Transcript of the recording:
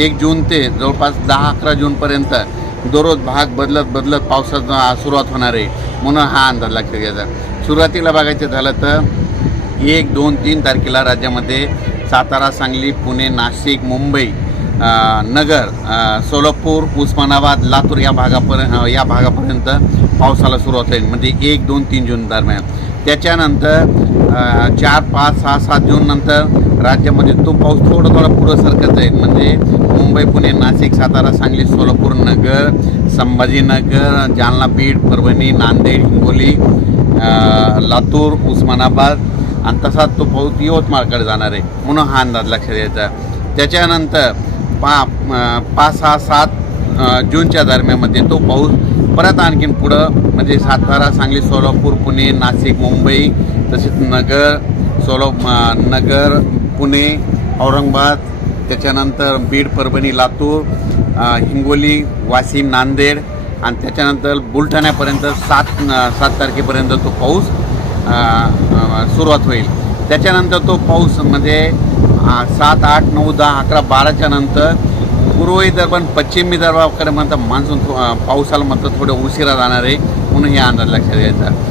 एक जून ते जवळपास दहा अकरा जूनपर्यंत दररोज भाग बदलत बदलत पावसाचा सुरुवात होणार आहे म्हणून हा अंदाज लक्षात घ्यायचा सुरुवातीला बघायचं झालं तर एक दोन तीन तारखेला राज्यामध्ये सातारा सांगली पुणे नाशिक मुंबई नगर सोलापूर उस्मानाबाद लातूर या भागापर्यंत या भागापर्यंत पावसाला सुरुवात होईल म्हणजे एक दोन तीन जून दरम्यान त्याच्यानंतर चार पाच सहा सात जून नंतर राज्यामध्ये तो पाऊस थोडा थोडा पुढं सरकत आहे म्हणजे मुंबई पुणे नाशिक सातारा सांगली सोलापूर नगर संभाजीनगर जालना बीड परभणी नांदेड हिंगोली लातूर उस्मानाबाद आणि तसा तो पाऊस यवतमाळकडे जाणार आहे म्हणून हा अंदाज लक्षात यायचा त्याच्यानंतर पा पाच सहा सात जूनच्या दरम्यानमध्ये तो पाऊस परत आणखीन पुढं म्हणजे सातारा सांगली सोलापूर पुणे नाशिक मुंबई तसेच नगर सोलो नगर पुणे औरंगाबाद त्याच्यानंतर बीड परभणी लातूर हिंगोली वाशिम नांदेड आणि त्याच्यानंतर बुलढाण्यापर्यंत सात सात तारखेपर्यंत तो पाऊस सुरुवात होईल त्याच्यानंतर तो पाऊस म्हणजे सात आठ नऊ दहा अकरा बाराच्या नंतर पूर्व विदर्भात पश्चिम विदर्भाकडे म्हणतात मान्सून पावसाला म्हणतात थोडं उशिरा जाणार आहे म्हणून हे अंदाज लक्षात घ्यायचा